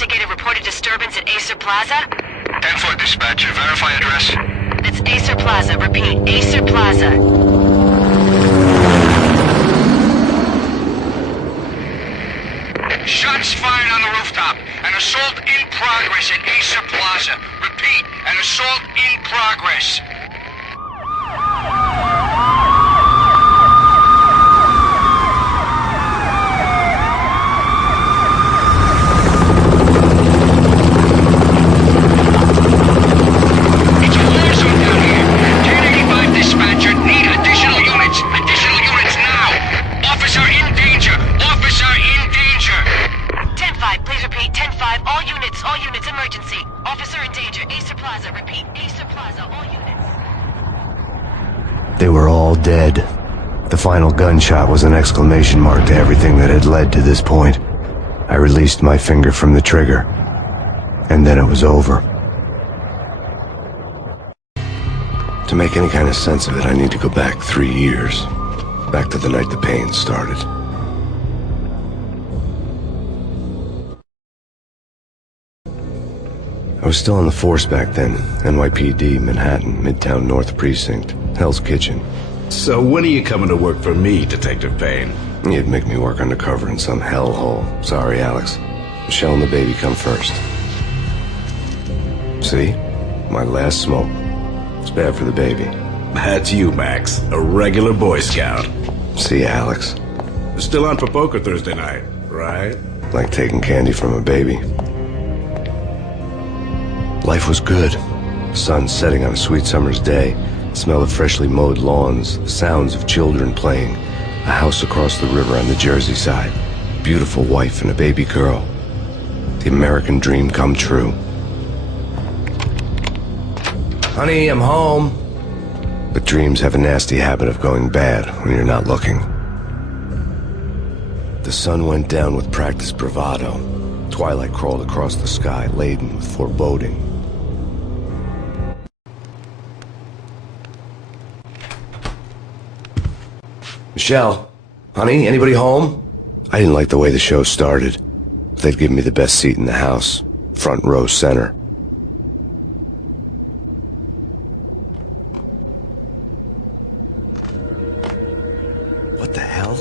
investigate a reported disturbance at Acer Plaza? 10-4 dispatcher. Verify address. That's Acer Plaza. Repeat, Acer Plaza. Shots fired on the rooftop. An assault in progress at Acer Plaza. Repeat, an assault in progress. It's a war zone down here. 1085 dispatcher. Need additional units. Additional units now. Officer in danger. Officer in danger. 10-5, please repeat. 10-5, all units, emergency. Officer in danger, Acer Plaza. Repeat, Acer Plaza, all units. They were all dead. The final gunshot was an exclamation mark to everything that had led to this point. I released my finger from the trigger, and then it was over. To make any kind of sense of it, I need to go back 3 years. Back to the night the pain started. I was still on the force back then. NYPD, Manhattan, Midtown North Precinct, Hell's Kitchen. So when are you coming to work for me, Detective Payne? You'd make me work undercover in some hellhole. Sorry, Alex. Michelle and the baby come first. See? My last smoke. It's bad for the baby. That's you, Max. A regular Boy Scout. See, Alex. Still on for poker Thursday night, right? Like taking candy from a baby. Life was good. The sun setting on a sweet summer's day. The smell of freshly mowed lawns. The sounds of children playing. A house across the river on the Jersey side. Beautiful wife and a baby girl. The American dream come true. Honey, I'm home. But dreams have a nasty habit of going bad when you're not looking. The sun went down with practiced bravado. Twilight crawled across the sky, laden with foreboding. Michelle, honey, anybody home? I didn't like the way the show started. They'd give me the best seat in the house, front row center. What the hell?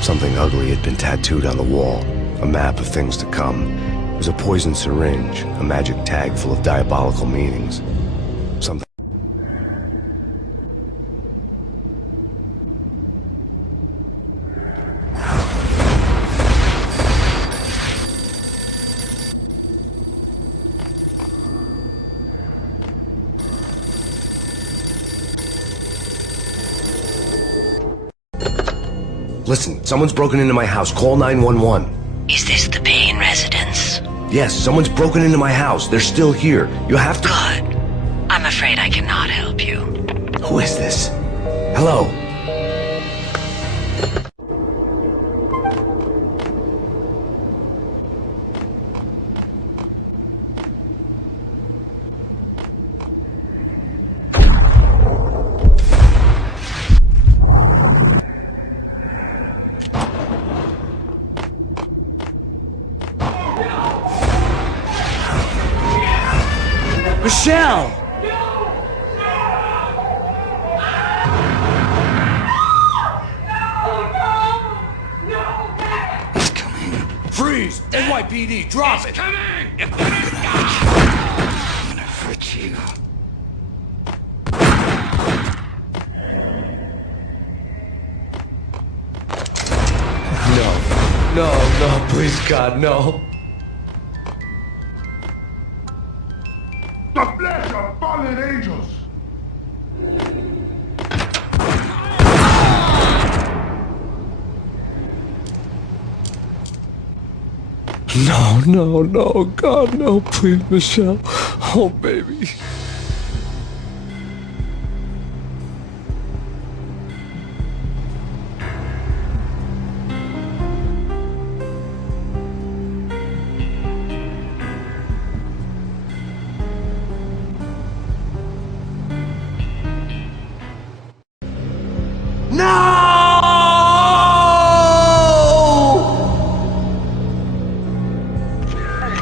Something ugly had been tattooed on the wall, a map of things to come. It was a poison syringe, a magic tag full of diabolical meanings. Something... Listen, someone's broken into my house. Call 911. Is this the Payne residence? Yes, someone's broken into my house. They're still here. You have to... Good. I'm afraid I cannot help you. Who is this? Hello? Michelle! He's coming. Freeze! NYPD, drop it! Coming! I'm gonna hurt you. No, please, God, no. The flesh of fallen angels! No, God, no, please, Michelle. Oh, baby.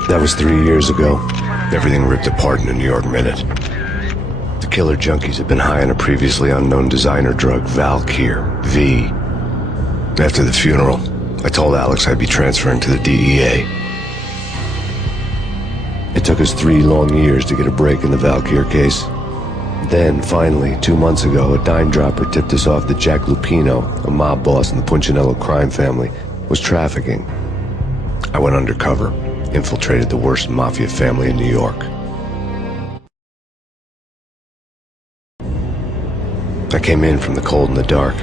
That was 3 years ago. Everything ripped apart in a New York minute. The killer junkies had been high on a previously unknown designer drug, Valkyr, V. After the funeral, I told Alex I'd be transferring to the DEA. It took us 3 long years to get a break in the Valkyr case. Then, finally, 2 months ago, a dime dropper tipped us off that Jack Lupino, a mob boss in the Punchinello crime family, was trafficking. I went undercover, infiltrated the worst mafia family in New York. I came in from the cold and the dark.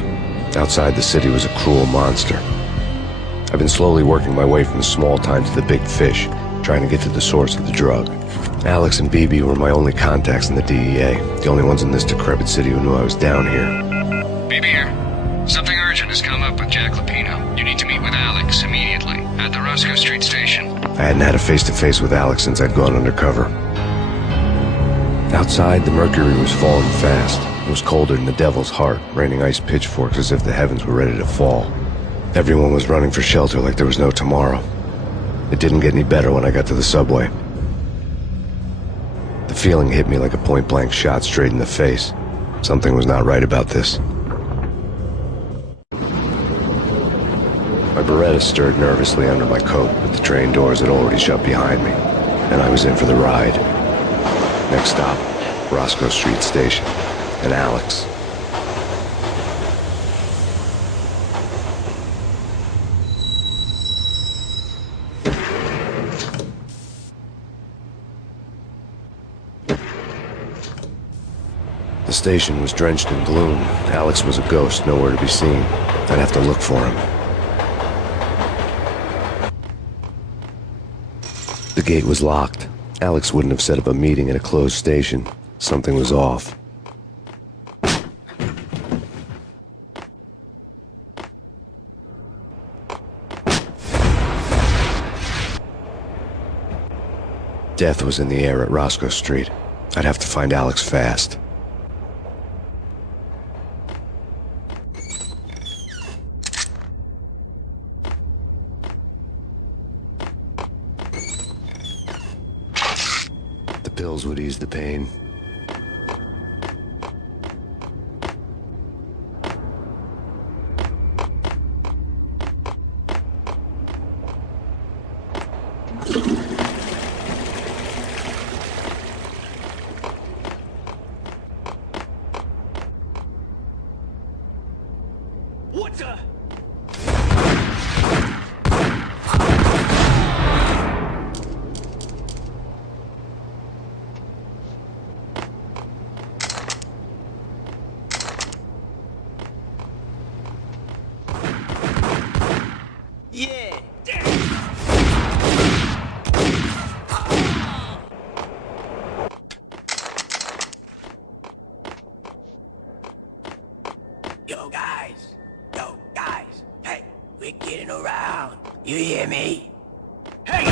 Outside the city was a cruel monster. I've been slowly working my way from the small time to the big fish, trying to get to the source of the drug. Alex and BB were my only contacts in the DEA, the only ones in this decrepit city who knew I was down here. BB here. Something urgent has come up with Jack Lupino. You need to meet with Alex immediately at the Rosco Street station. I hadn't had a face-to-face with Alex since I'd gone undercover. Outside, the mercury was falling fast. It was colder than the devil's heart, raining ice pitchforks as if the heavens were ready to fall. Everyone was running for shelter like there was no tomorrow. It didn't get any better when I got to the subway. The feeling hit me like a point-blank shot straight in the face. Something was not right about this. My Beretta stirred nervously under my coat, but the train doors had already shut behind me, and I was in for the ride. Next stop, Rosco Street Station, and Alex. The station was drenched in gloom. Alex was a ghost, nowhere to be seen. I'd have to look for him. The gate was locked. Alex wouldn't have set up a meeting at a closed station. Something was off. Death was in the air at Rosco Street. I'd have to find Alex fast. The pills would ease the pain. What the? Yeah. Yo guys, hey, we're getting around. You hear me? Hey!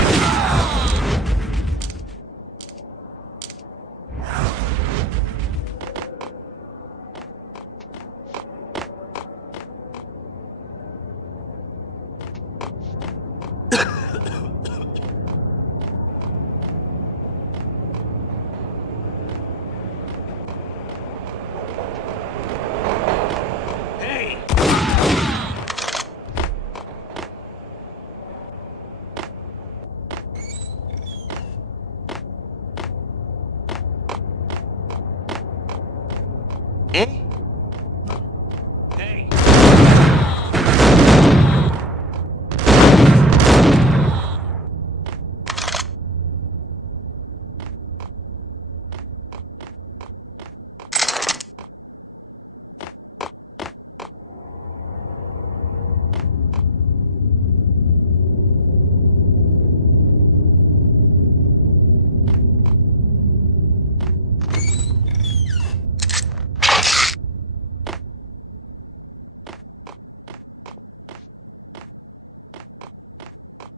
Hey!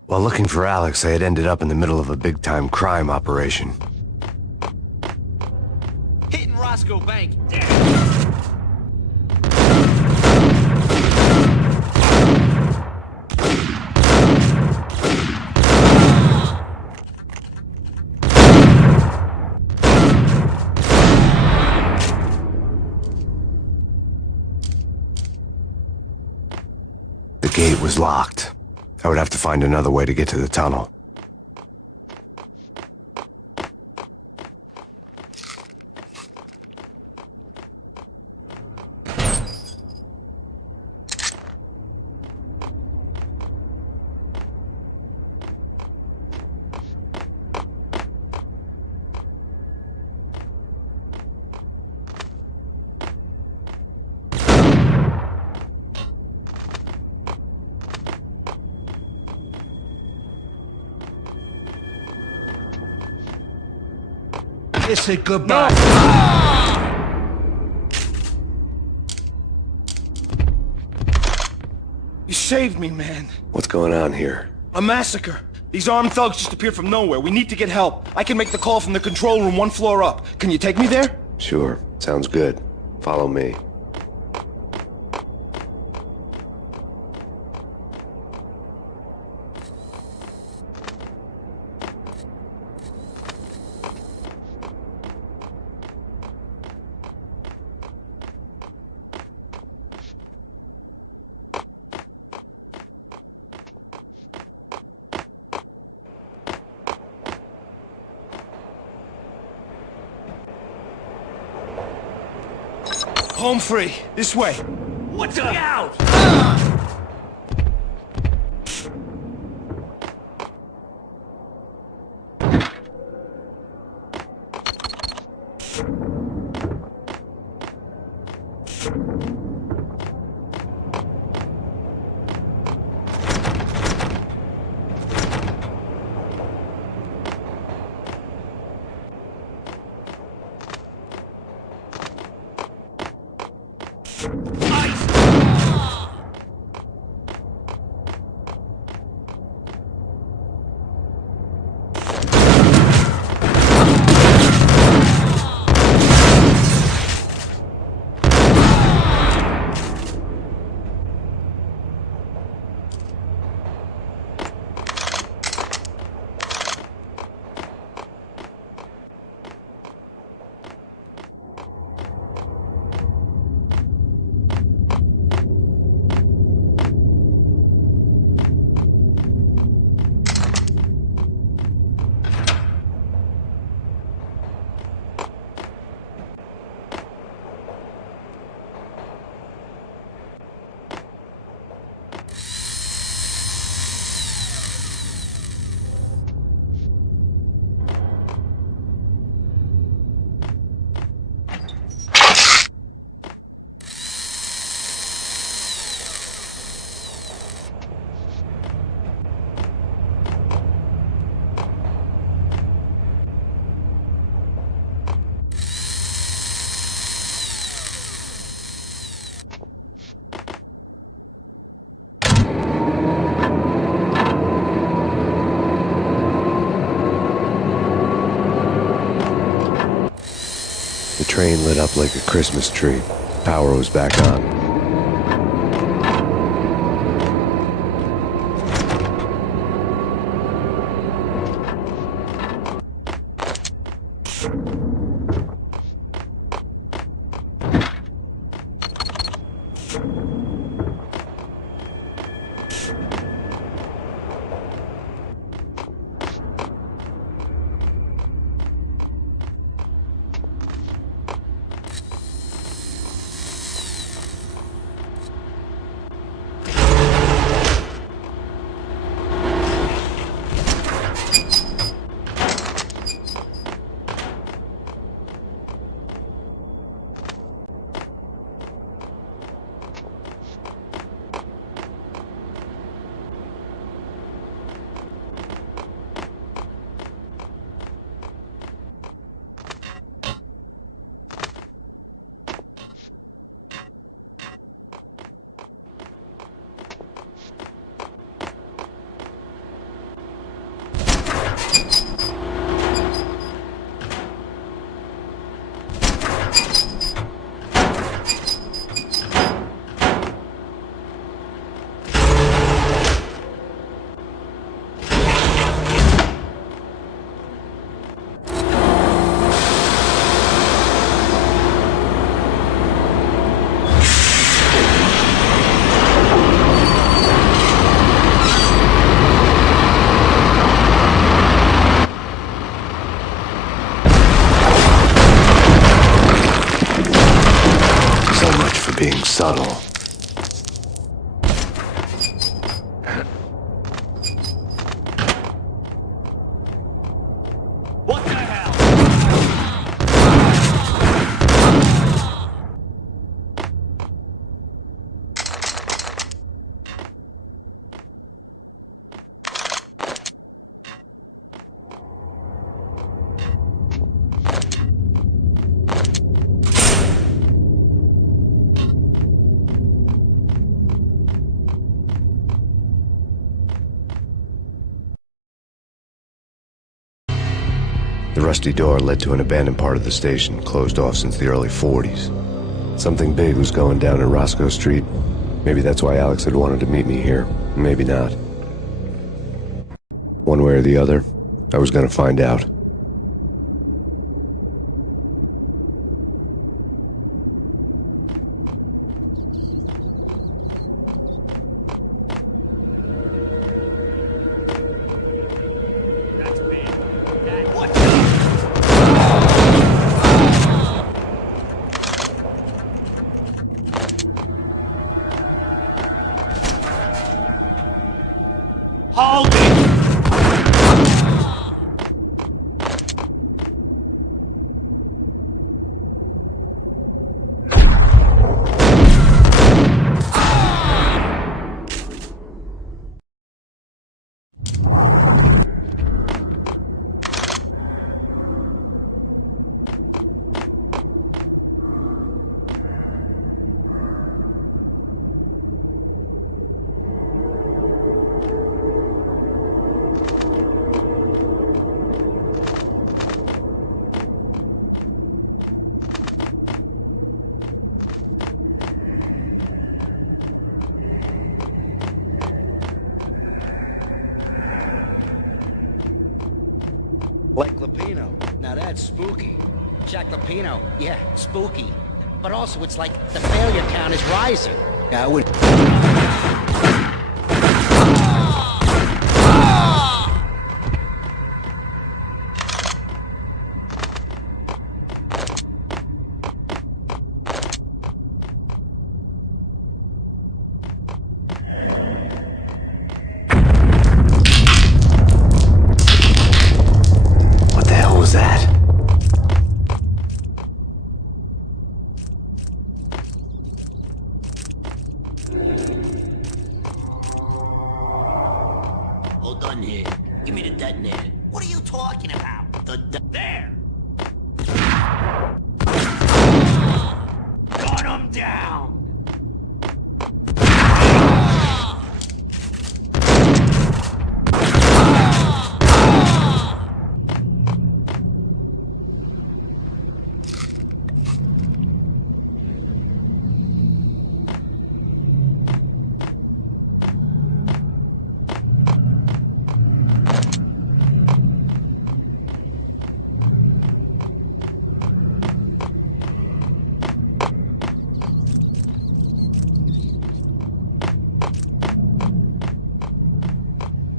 While looking for Alex, I had ended up in the middle of a big-time crime operation. Hitting Rosco Bank. gate was locked. I would have to find another way to get to the tunnel. Kiss it goodbye. You saved me, man. What's going on here? A massacre. These armed thugs just appeared from nowhere. We need to get help. I can make the call from the control room 1 floor up. Can you take me there? Sure, sounds good. Follow me. Home free. This way. What's up? Out! The train lit up like a Christmas tree. Power was back on. being subtle. What the hell? The rusty door led to an abandoned part of the station, closed off since the early 40s. Something big was going down in Roscoe Street. Maybe that's why Alex had wanted to meet me here. Maybe not. One way or the other, I was gonna find out. Hold it! Like Lapino. Now that's spooky. Jack Lapino, yeah, spooky. But also, it's like the failure count is rising. Yeah, I would... What the hell was that? Hold on here. Give me the detonator. What are you talking about? There! Gun him down!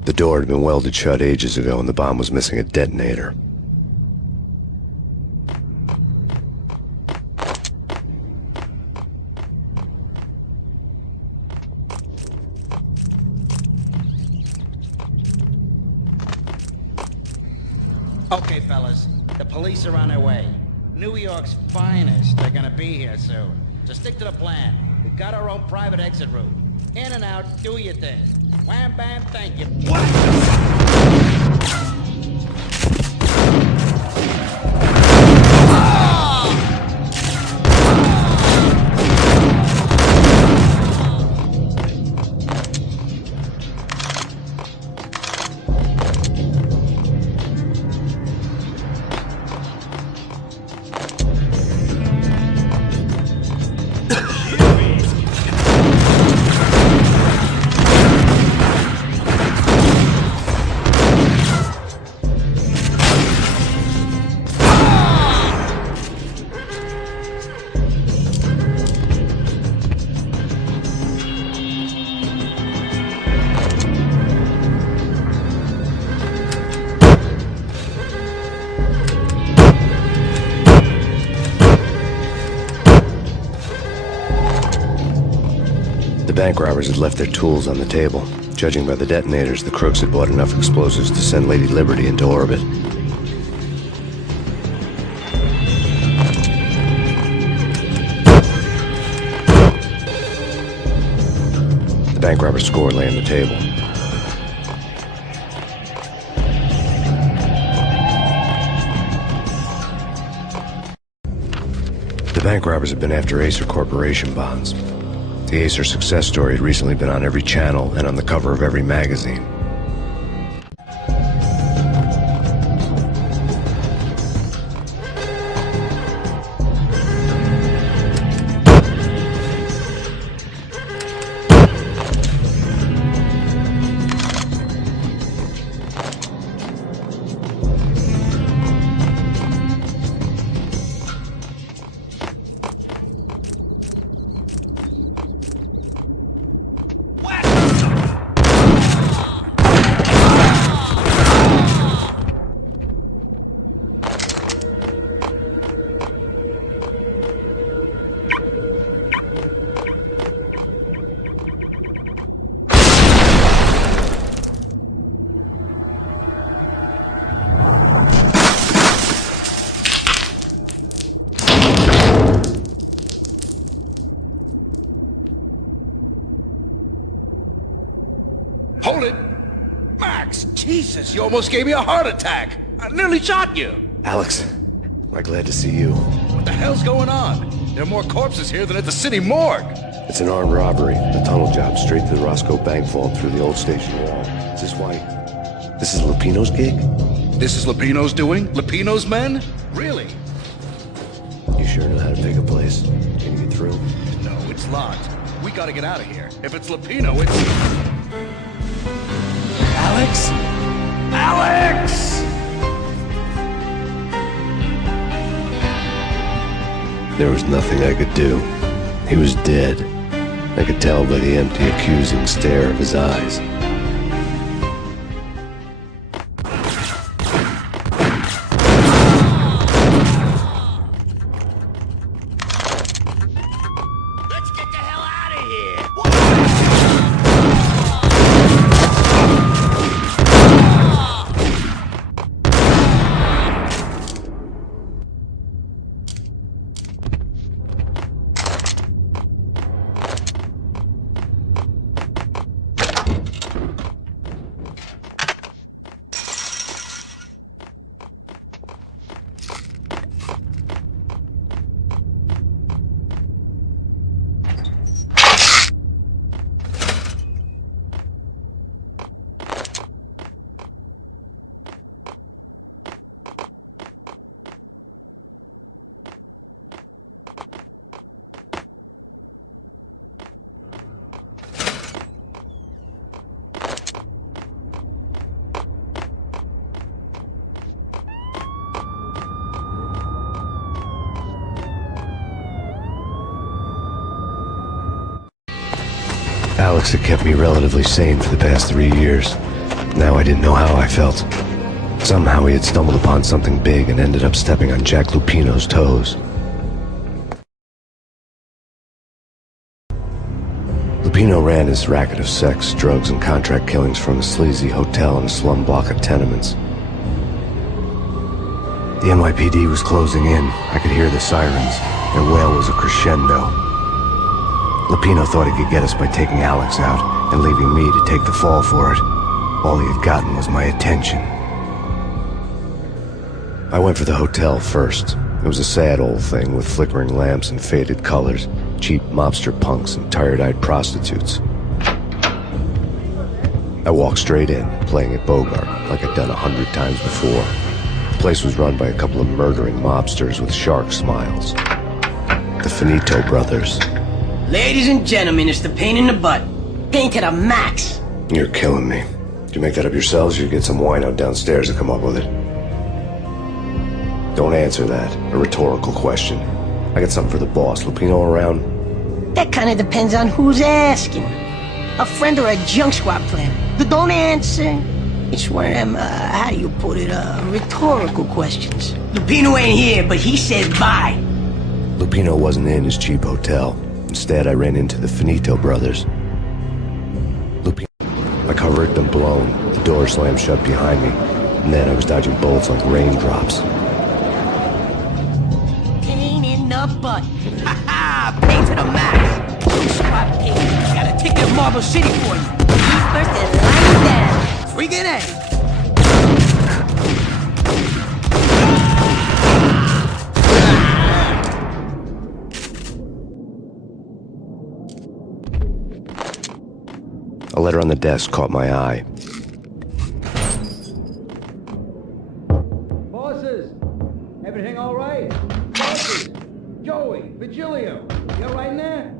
The door had been welded shut ages ago and the bomb was missing a detonator. Okay, fellas. The police are on their way. New York's finest are gonna be here soon. So stick to the plan. We've got our own private exit route. In and out, do your thing. Wham bam, thank you. The bank robbers had left their tools on the table. Judging by the detonators, the crooks had bought enough explosives to send Lady Liberty into orbit. The bank robber's score lay on the table. The bank robbers had been after Acer Corporation bonds. The Acer success story had recently been on every channel and on the cover of every magazine. Hold it! Max, Jesus, you almost gave me a heart attack! I nearly shot you! Alex, I'm glad to see you. What the hell's going on? There are more corpses here than at the city morgue! It's an armed robbery. A tunnel job straight to the Rosco bank vault through the old station wall. Is this why? This is Lupino's gig? This is Lupino's doing? Lupino's men? Really? You sure know how to pick a place? Can you get through? No, it's locked. We gotta get out of here. If it's Lupino, it's... Alex? Alex! There was nothing I could do. He was dead. I could tell by the empty, accusing stare of his eyes. Let's get the hell out of here! Alex had kept me relatively sane for the past 3 years. Now I didn't know how I felt. Somehow he had stumbled upon something big and ended up stepping on Jack Lupino's toes. Lupino ran his racket of sex, drugs, and contract killings from a sleazy hotel in a slum block of tenements. The NYPD was closing in. I could hear the sirens. Their wail was a crescendo. Lupino thought he could get us by taking Alex out and leaving me to take the fall for it. All he had gotten was my attention. I went for the hotel first. It was a sad old thing with flickering lamps and faded colors, cheap mobster punks and tired-eyed prostitutes. I walked straight in, playing at Bogart, like I'd done 100 times before. The place was run by a couple of murdering mobsters with shark smiles. The Finito brothers. Ladies and gentlemen, it's the pain in the butt. Pain to the max. You're killing me. Did you make that up yourselves, or you get some wine out downstairs to come up with it? Don't answer that. A rhetorical question. I got something for the boss. Lupino around? That kind of depends on who's asking. A friend or a junk squad plan. Don't answer. It's one of them, how do you put it, rhetorical questions. Lupino ain't here, but he said bye. Lupino wasn't in his cheap hotel. Instead, I ran into the Finito brothers. cover had been blown, the door slammed shut behind me, and then I was dodging bullets like raindrops. Pain in the butt. Ha ha! Pain to the max. Subscribe, Pain. Got a ticket to Marble City for you. You first and line down. Freaking A. A letter on the desk caught my eye. Bosses! Everything all right? Bosses! Joey! Vigilio! You all right in there?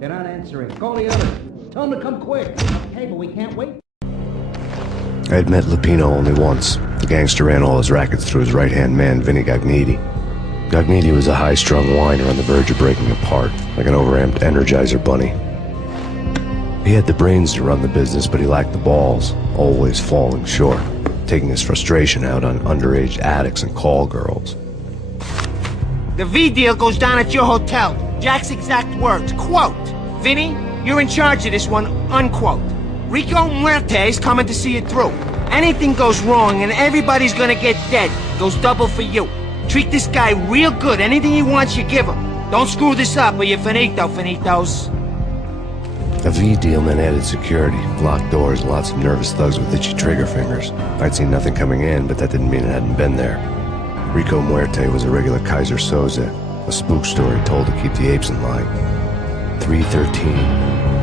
They're not answering. Call the others. Tell them to come quick. Hey, but we can't wait. I had met Lupino only once. The gangster ran all his rackets through his right-hand man, Vinny Gagniti. Gagniti was a high-strung whiner on the verge of breaking apart, like an overamped Energizer bunny. He had the brains to run the business, but he lacked the balls, always falling short, taking his frustration out on underage addicts and call girls. The V deal goes down at your hotel. Jack's exact words, quote, "Vinny, you're in charge of this one," unquote. Rico Muerte's coming to see it through. Anything goes wrong and everybody's gonna get dead, goes double for you. Treat this guy real good. Anything he wants, you give him. Don't screw this up or you're finito, finitos. A V deal meant added security, locked doors, and lots of nervous thugs with itchy trigger fingers. I'd seen nothing coming in, but that didn't mean it hadn't been there. Rico Muerte was a regular Kaiser Soze, a spook story told to keep the apes in line. 313.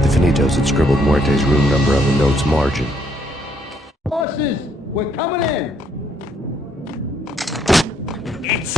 The Finitos had scribbled Muerte's room number on the note's margin. Bosses! We're coming in! It's...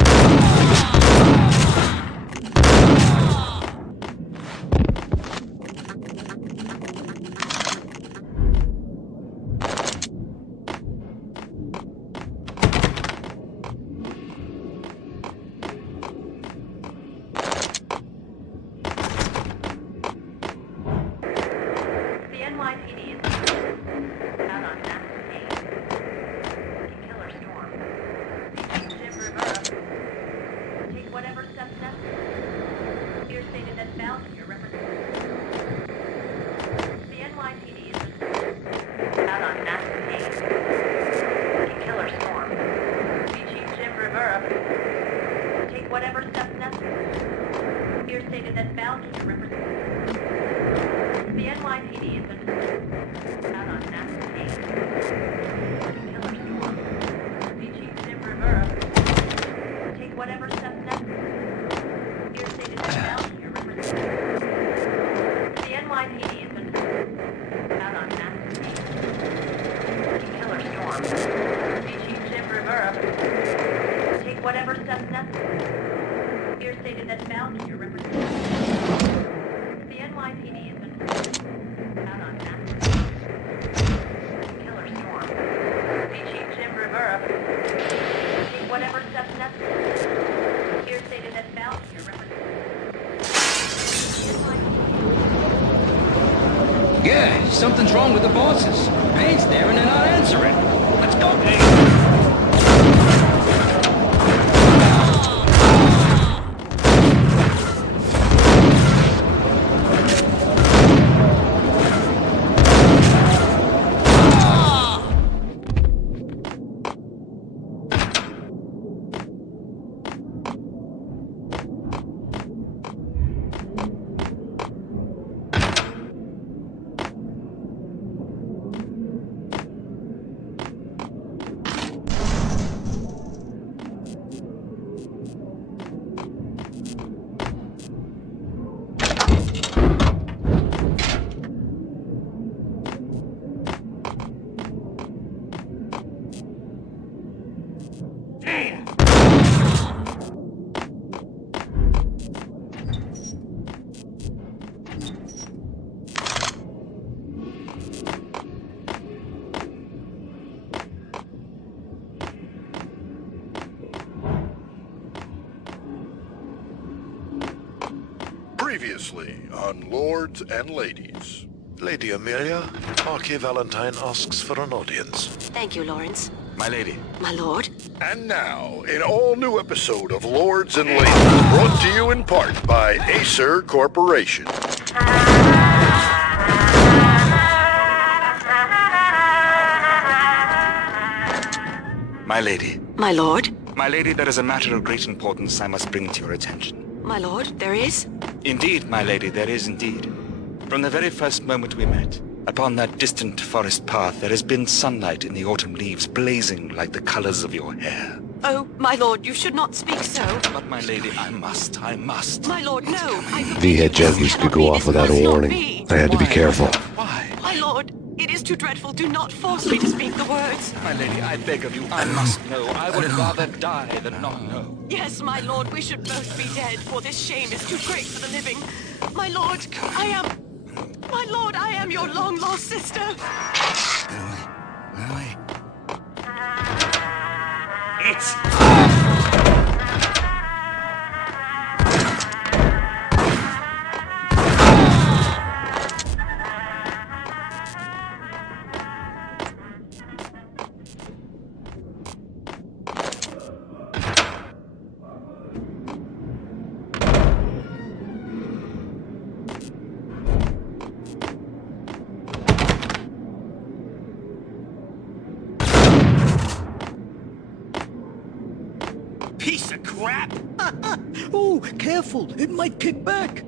Yeah, something's wrong with the bosses. Payne's there and they're not answering. Let's go, Payne. Previously on Lords and Ladies. Lady Amelia, Marquis Valentine asks for an audience. Thank you, Lawrence. My lady. My lord. And now, an all-new episode of Lords and Ladies, brought to you in part by Acer Corporation. My lady. My lord? My lady, there is a matter of great importance I must bring to your attention. My lord, there is? Indeed, my lady, there is indeed. From the very first moment we met, upon that distant forest path, there has been sunlight in the autumn leaves blazing like the colors of your hair. Oh, my lord, you should not speak so. But my lady, I must. My lord, no. V-head junkies could go off without a warning. I had to be careful. Why? My lord, it is too dreadful. Do not force me to speak the words. My lady, I beg of you, I must know. I would rather die than not know. Yes, my lord, we should both be dead, for this shame is too great for the living. My lord, I am your long-lost sister. It's... Piece of crap! Oh, careful, it might kick back.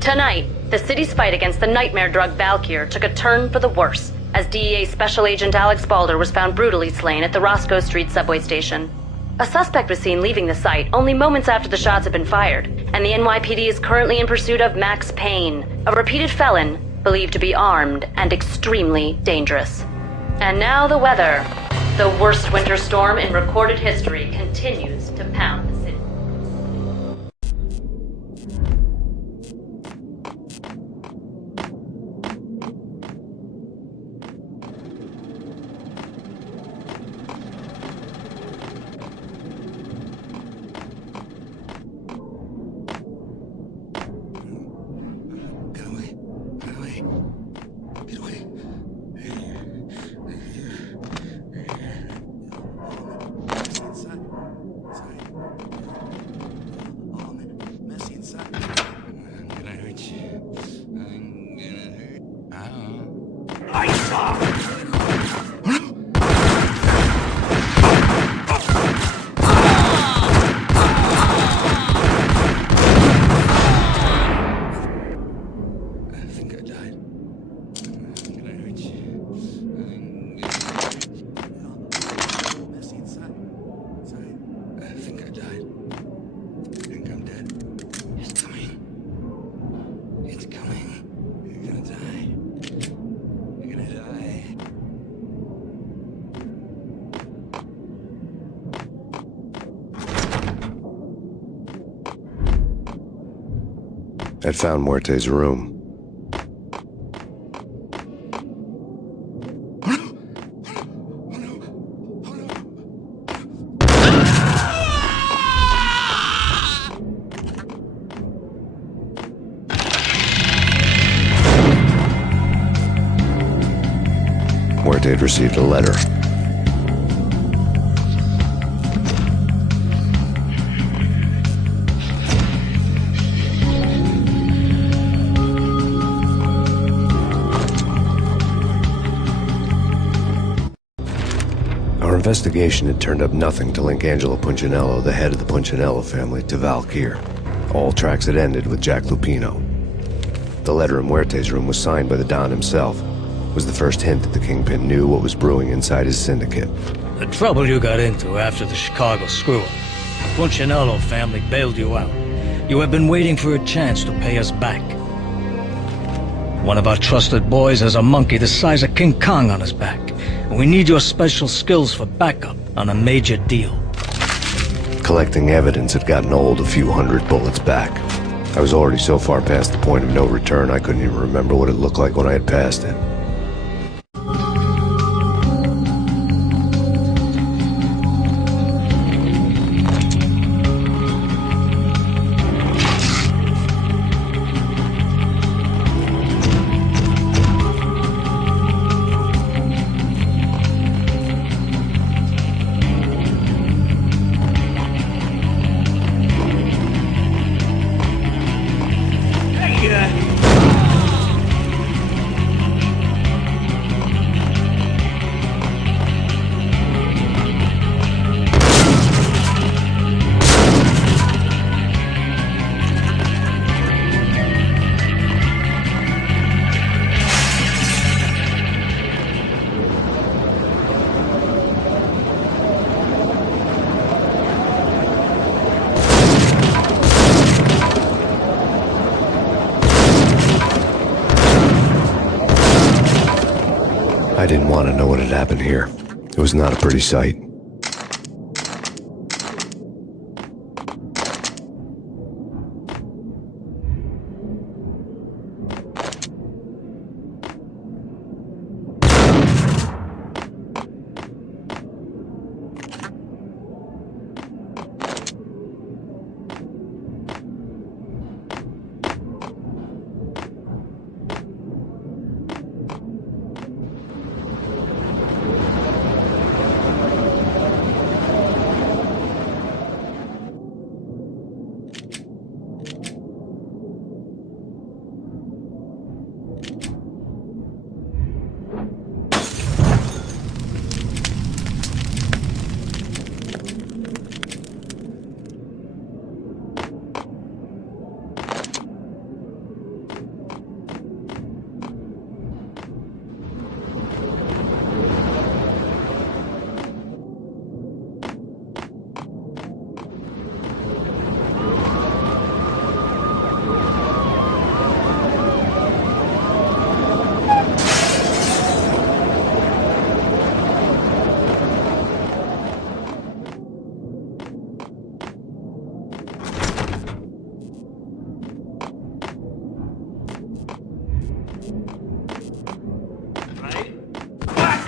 Tonight, the city's fight against the nightmare drug Valkyr took a turn for the worse, as DEA Special Agent Alex Balder was found brutally slain at the Rosco Street subway station. A suspect was seen leaving the site only moments after the shots had been fired, and the NYPD is currently in pursuit of Max Payne, a repeated felon believed to be armed and extremely dangerous. And now the weather. The worst winter storm in recorded history continues to pound the city. I'd found Muerte's room. Muerte had received a letter. Our investigation had turned up nothing to link Angelo Punchinello, the head of the Punchinello family, to Valkyr. All tracks had ended with Jack Lupino. The letter in Muerte's room was signed by the Don himself. It was the first hint that the Kingpin knew what was brewing inside his syndicate. The trouble you got into after the Chicago screw-up. The Punchinello family bailed you out. You have been waiting for a chance to pay us back. One of our trusted boys has a monkey the size of King Kong on his back, and we need your special skills for backup on a major deal. Collecting evidence had gotten old a few hundred bullets back. I was already so far past the point of no return I couldn't even remember what it looked like when I had passed it. I didn't want to know what had happened here. It was not a pretty sight.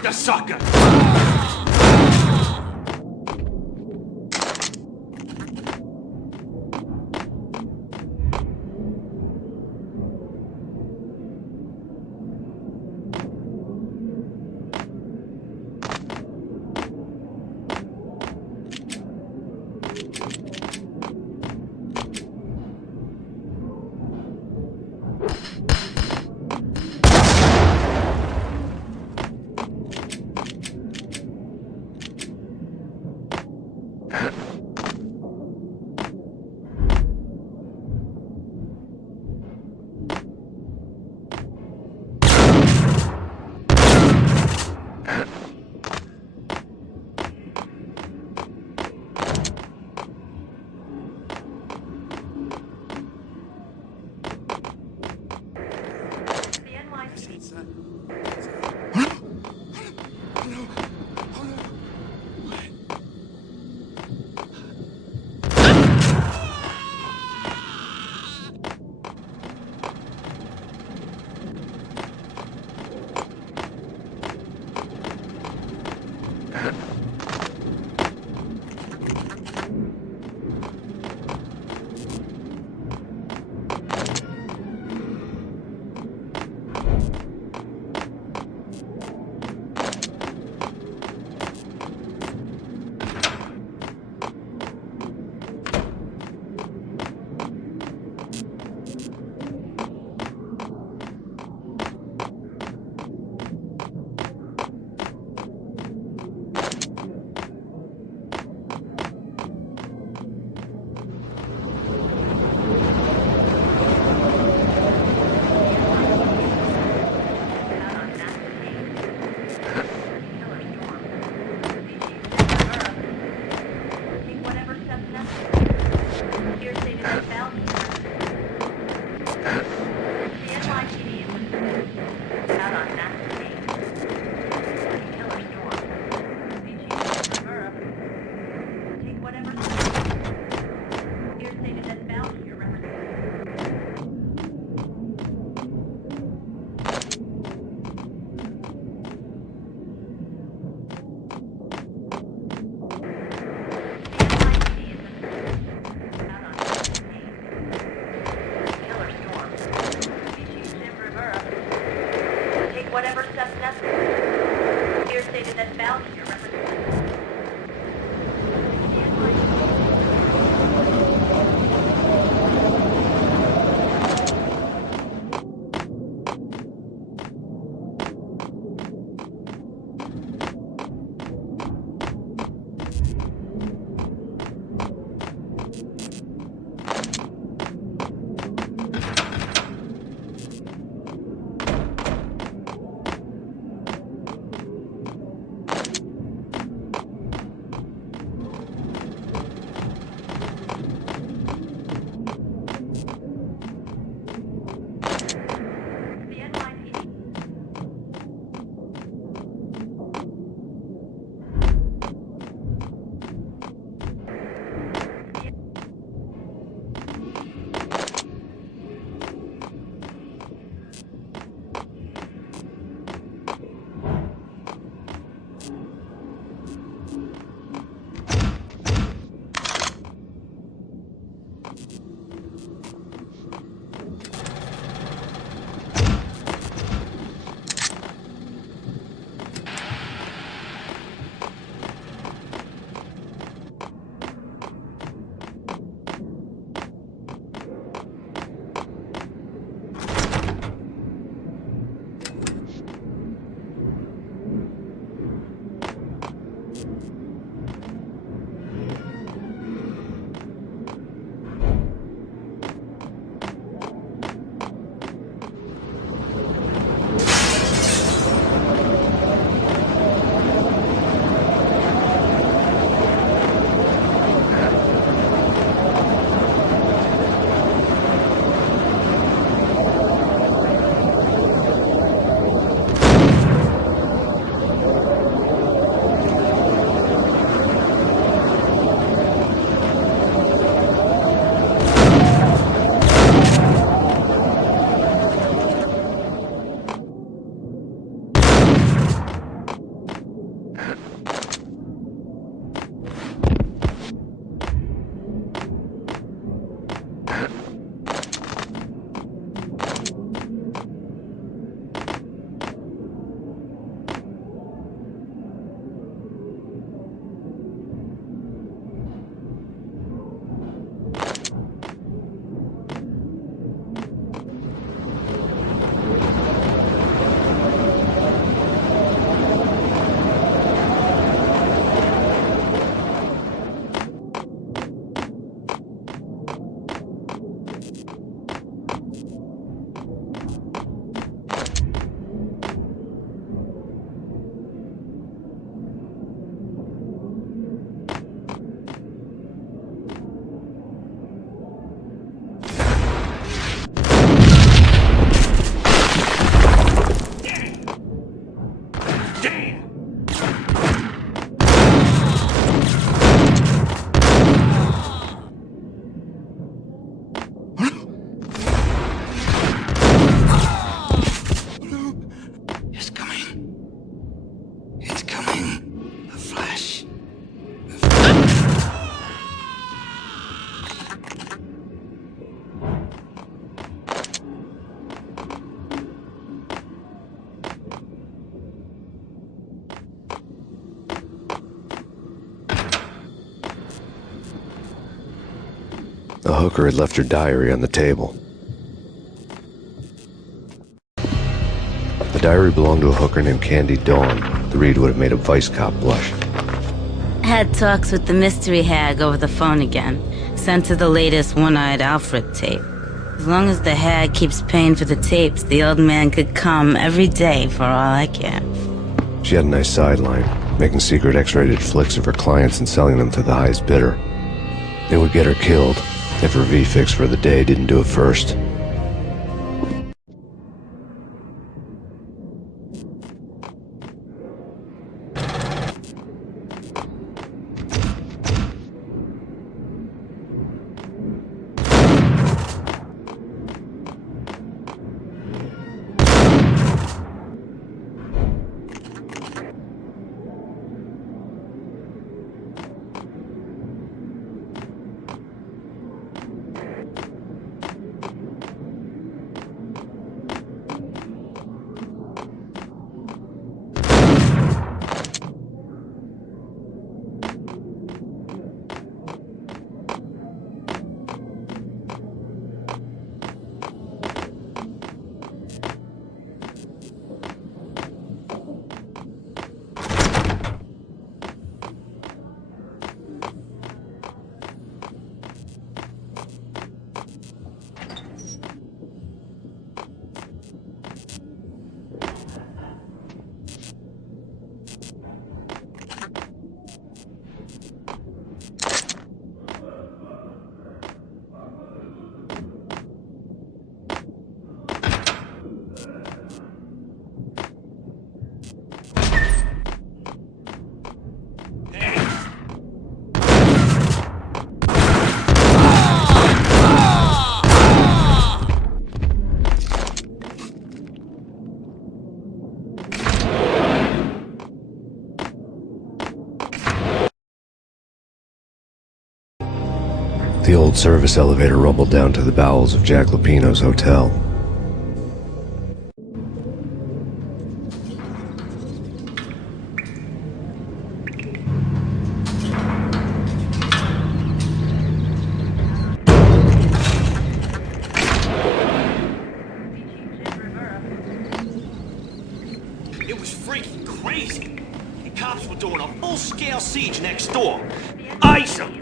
The sucker! A hooker had left her diary on the table. The diary belonged to a hooker named Candy Dawn. The read would have made a vice cop blush. Had talks with the mystery hag over the phone again. Sent her the latest One-Eyed Alfred tape. As long as the hag keeps paying for the tapes, the old man could come every day for all I care. She had a nice sideline, making secret X-rated flicks of her clients and selling them to the highest bidder. It would get her killed if her V-fix for the day didn't do it first. The old service elevator rumbled down to the bowels of Jack Lupino's hotel. It was freaking crazy. The cops were doing a full-scale siege next door. Ice 'em!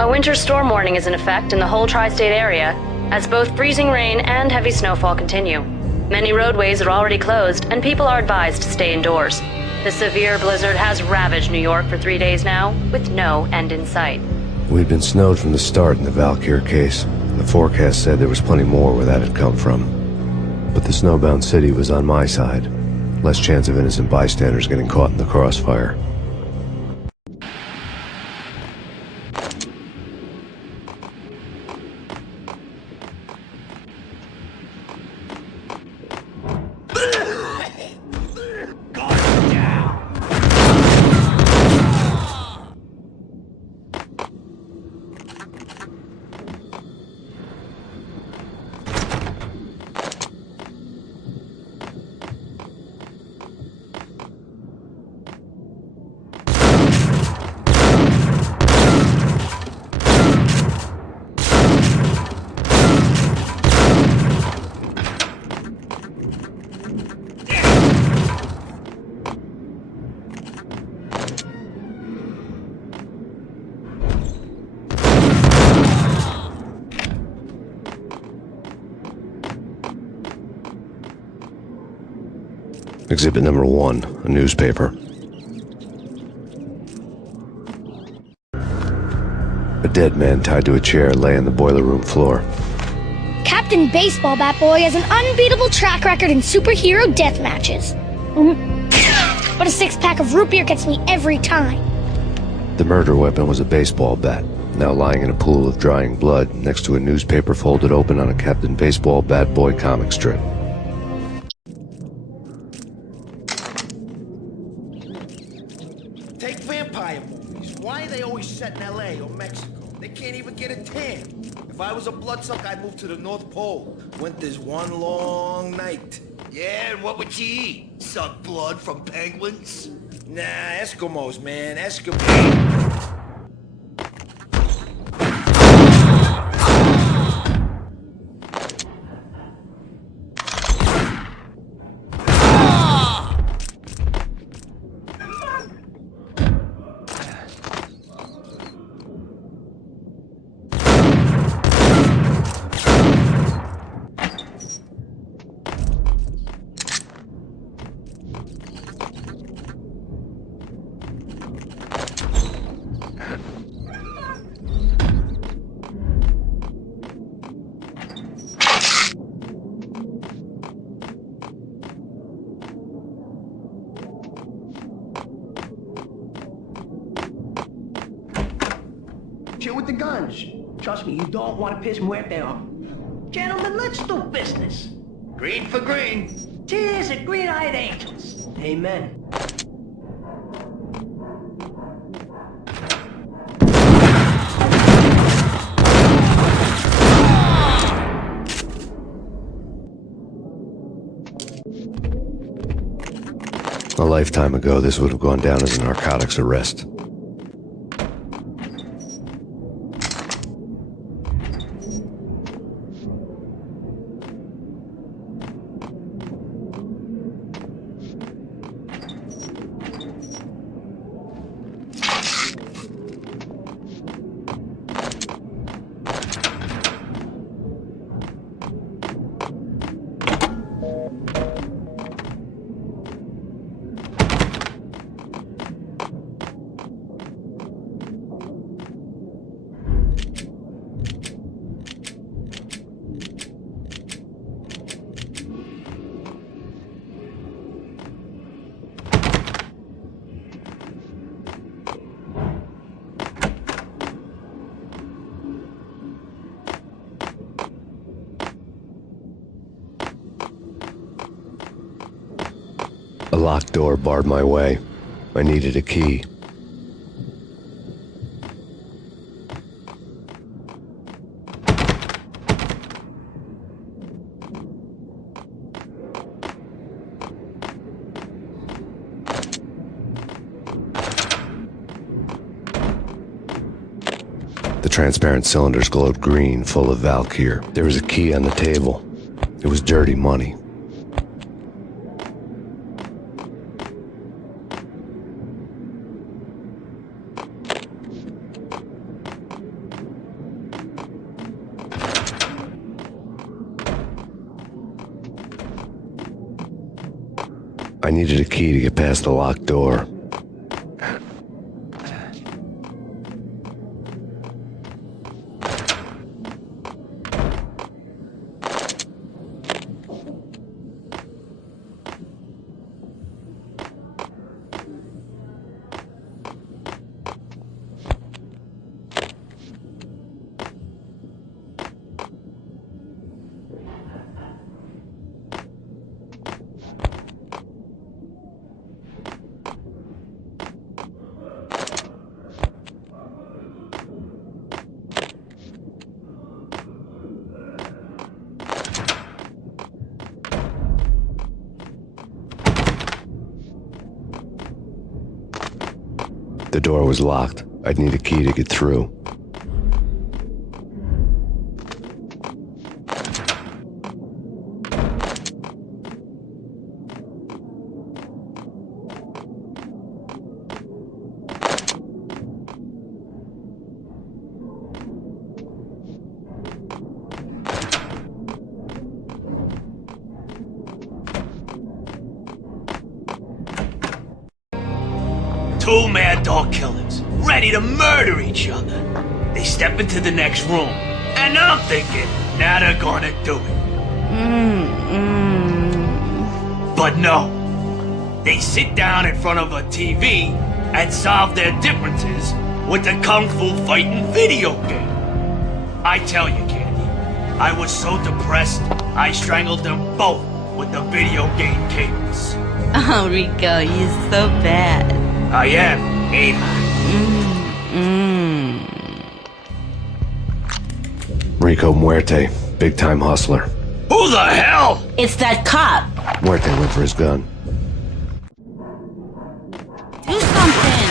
A winter storm warning is in effect in the whole tri-state area, as both freezing rain and heavy snowfall continue. Many roadways are already closed, and people are advised to stay indoors. The severe blizzard has ravaged New York for 3 days now, with no end in sight. We'd been snowed from the start in the Valkyr case. The forecast said there was plenty more where that had come from. But the snowbound city was on my side. Less chance of innocent bystanders getting caught in the crossfire. Exhibit number 1, a newspaper. A dead man tied to a chair lay on the boiler room floor. Captain Baseball Bat Boy has an unbeatable track record in superhero death matches. But a 6-pack of root beer gets me every time. The murder weapon was a baseball bat, now lying in a pool of drying blood next to a newspaper folded open on a Captain Baseball Bat Boy comic strip. Take vampire movies. Why are they always set in I was a bloodsucker, I'd move to the North Pole. Winter's one long night. Yeah, and what would you eat? Suck blood from penguins? Nah, Eskimos, man, Eskimos. Chill with the guns. Trust me, you don't want to piss Muerte off. Gentlemen, let's do business. Green for green. Cheers at green-eyed angels. Amen. A lifetime ago, this would have gone down as a narcotics arrest. A locked door barred my way. I needed a key. The transparent cylinders glowed green, full of Valkyr. There was a key on the table. It was dirty money. I needed a key to get past the locked door. The door was locked. I'd need a key to get through. Two mad dog killers, ready to murder each other. They step into the next room, and I'm thinking, now they're gonna do it. But no. They sit down in front of a TV and solve their differences with the Kung Fu fighting video game. I tell you, Candy, I was so depressed, I strangled them both with the video game cables. Oh, Rico, you're so bad. I am, ain't I? Rico Muerte, big-time hustler. Who the hell? It's that cop. Muerte went for his gun. Do something.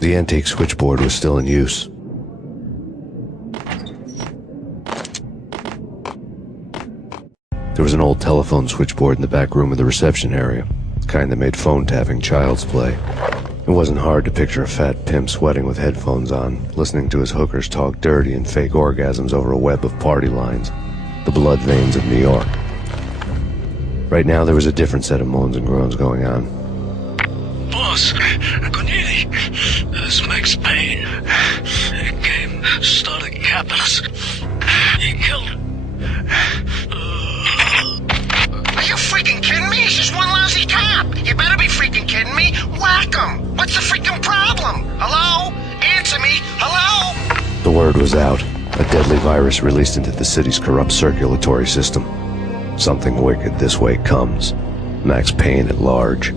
The antique switchboard was still in use. There was an old telephone switchboard in the back room of the reception area, the kind that made phone tapping child's play. It wasn't hard to picture a fat pimp sweating with headphones on, listening to his hookers talk dirty and fake orgasms over a web of party lines, the blood veins of New York. Right now there was a different set of moans and groans going on. Boss, Cornelia, this Max Payne. He came, started capping us. He killed her. Are you freaking kidding me? He's just one lousy cop. You better be freaking kidding me. Whack him. What's the freaking problem? Hello? Answer me. Hello? The word was out. A deadly virus released into the city's corrupt circulatory system. Something wicked this way comes. Max Payne at large.